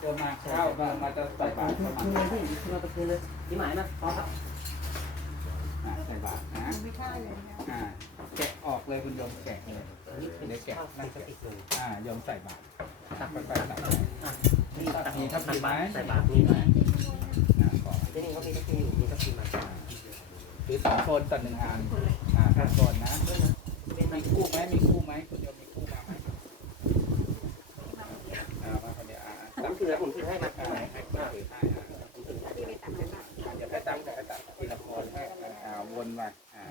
เดินมาเข้ามามาจะใส่บาตรเข้ามาคืนเลยพี่คืนเราตะคืนเลยพี่หมายนะพอครับอ่าใส่บาตรนะไม่ใช่เลยนะอ่าแกะออกเลยคุณโยมแกะเลยอันนี้เป็นข้าวพลาสติกเลยอ่าโยมใส่บาตรตักค่อยๆใส่อะนี่ตักมีทับทิมไหมใส่บาตรมีไหมอ่าขอที่นี่เขามีทับทิมอยู่มีทับทิมไหมหรือสองคนต่อหนึ่งอันอ่าสองคนนะมีคู่ไหมมีคู่ไหมคุณโยมอ่ามาคนเดียวอ่า ผตัมกถือผมถือให้มาอ่าให้คนถือให้อ่าผมถือให้ที่ไปตักกันบ้างอ่าเดี๋ยวให้ตักเดี๋ยวให้ตักทีละคนให้อ่าวนมาอ่า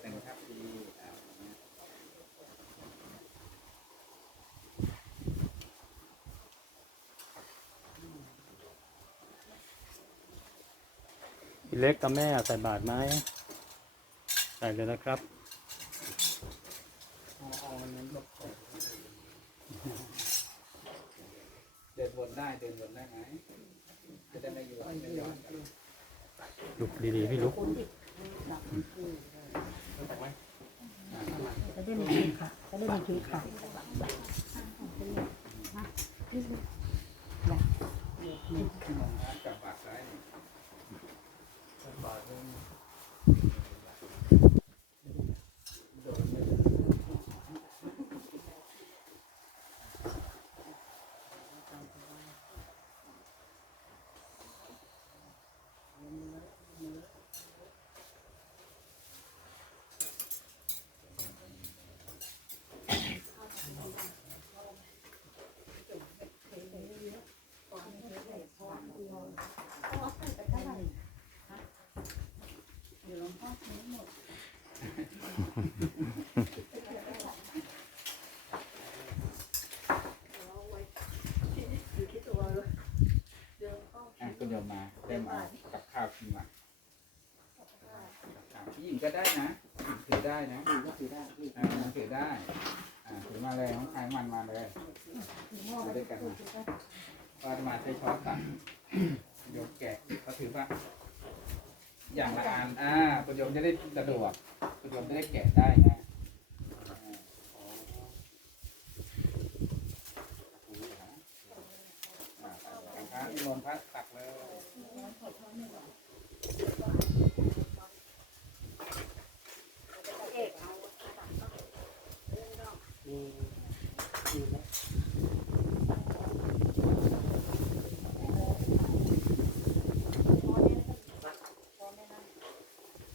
หนึ่งครับดีอ่าอย่างเงี้ยพี่เล็กกับแม่ใส่บาตรไหมใส่เลยนะครับเดินวน ได้เดินวนได้ไหมจะได้ไม่อยู่ไม่ย้อนลุกดีๆพี่ลุกจะได้ไม่กินค่ะจะได้ไม่กินค่ะมองนะจับปากซ้ายนี่อะคุณโยมมาเริ่มเอากับข้าวขึ้นมาอ่าพี่หญิงก็ได้นะถือได้นะก็ถือได้พี่อ่าถือได้อ่าถือมาเลยน้องชายมันมาเลยมาด้วยกันมาว่ามาใช้ช้อนตักโยมแกะเขาถือว่าอย่างละอันอ่าคุณโยมจะได้สะดวกคุณโยมจะได้แกะได้นะอ่าอ๋ออ่าตักเลยครับนิมนต์พระตักเลย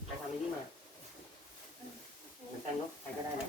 ไปทำนี้มาเหมือนกันเนาะใครก็ได้นะ